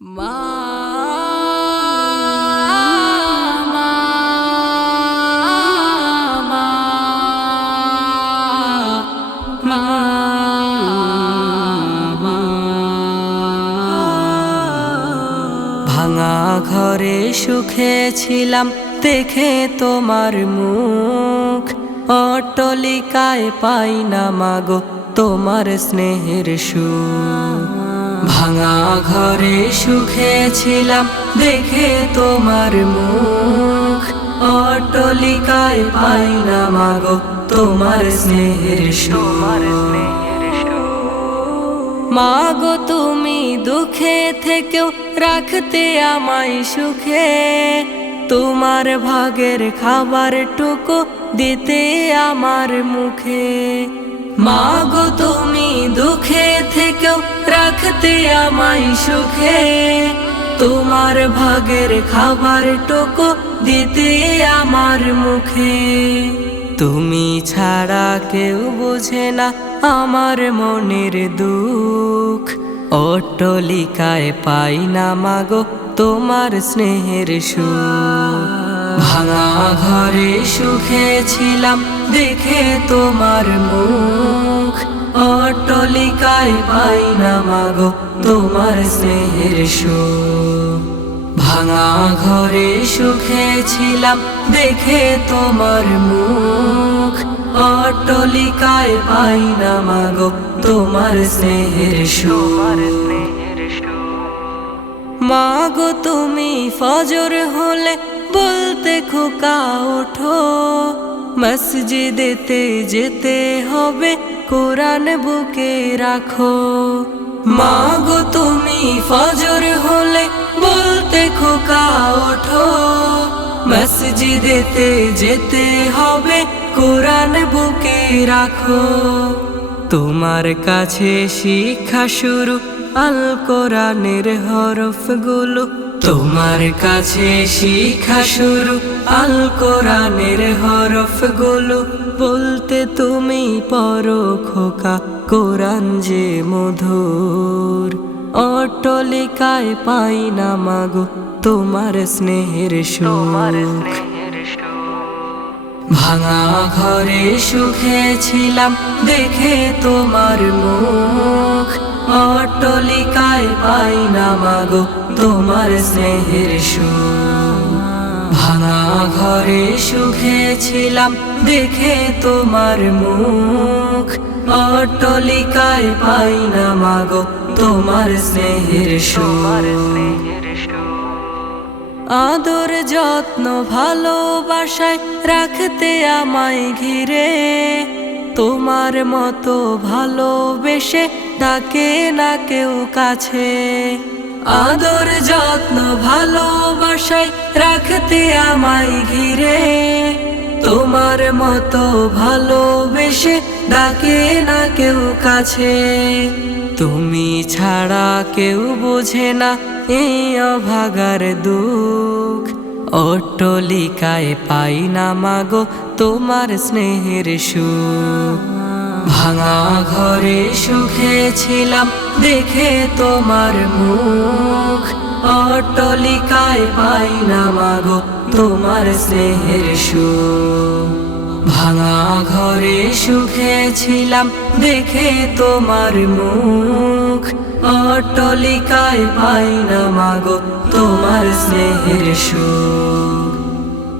মা মা মা মা মা ভাঙা ঘরে সুখে ছিলাম দেখে তোমার মুখ, অট্টালিকায় পাই না মাগো তোমার স্নেহের সুখ। ভাঙা ঘরে সুখে ছিলাম দেখে তোমার মুখ, অট্টালিকায় পাই না মাগো তোমার স্নেহের সুখ। মাগো তুমি দুঃখে থেকেও রাখতে আমায় সুখে, তোমার ভাগের খাবারটুকু দিতে আমার মুখে। মাগো তুমি দুঃখে থেকেও রাখতে আমায় সুখে, তোমার ভাগের খাবারটুকু দিতে আমার মুখে। তুমি ছাড়া কেউ বোঝে না আমার মনের দুঃখ, অট্টালিকায় পাই না মাগো তোমার স্নেহের সুখ। ভাঙা ঘরে সুখে ছিলাম দেখে তোমার মুখ, অট্টালিকায় পাই না মাগো তোমার স্নেহের সুখ। ভাঙা ঘরে সুখে ছিলাম দেখে তোমার মুখ, অট্টালিকায় পাই না মাগো তোমার স্নেহের সুখ। মাগো তুমি ফজর হলে বলতে খোকা ওঠো, মসজিদেতে যেতে হবে কোরআন বুকে রাখো। মাগো তুমি ফজর হলে বলতে খোকা ওঠো, মসজিদেতে যেতে হবে কোরআন বুকে রাখো। তোমার কাছে শিক্ষা শুরু আল কোরআনের হরফগুলো, তোমার কাছে শিক্ষা শুরু আল কোরআনের হরফগুলো। বলতে তুমি পড়ো খোকা কোরআন যে মধুর, অট্টালিকায় পাই না মাগো তোমার স্নেহের সুখ। ভাঙা ঘরে সুখে ছিলাম দেখে তোমার মুখ, অট্টালিকায় পাই না মাগো তোমার স্নেহের সুখ। ভাঙা ঘরে সুখে ছিলাম দেখে তোমার মুখ, অট্টালিকায় পাই না মাগো তোমার স্নেহের সুখ। আদর যত্ন ভালোবাসায় রাখতে আমায় ঘিরে, তোমার মতো ভালোবেসে ডাকে না কেউ কাছে। আদর যত্ন ভালোবাসায় রাখতে আমায় ঘিরে, তোমার মতো ভালোবেসে ডাকে না কেউ কাছে। তুমি ছাড়া কেউ বোঝে না এই অভাগার দুঃখ, অট্টালিকায় পাই না মাগো তোমার স্নেহের সুখ। ভাঙা ঘরে সুখে ছিলাম দেখে তোমার মুখ, অট্টালিকায় পাই না মাগো তোমার স্নেহের সুখ। ভাঙা ঘরে সুখে ছিলাম দেখে তোমার মুখ, অট্টালিকায় পাই না মাগো তোমার স্নেহের সুখ।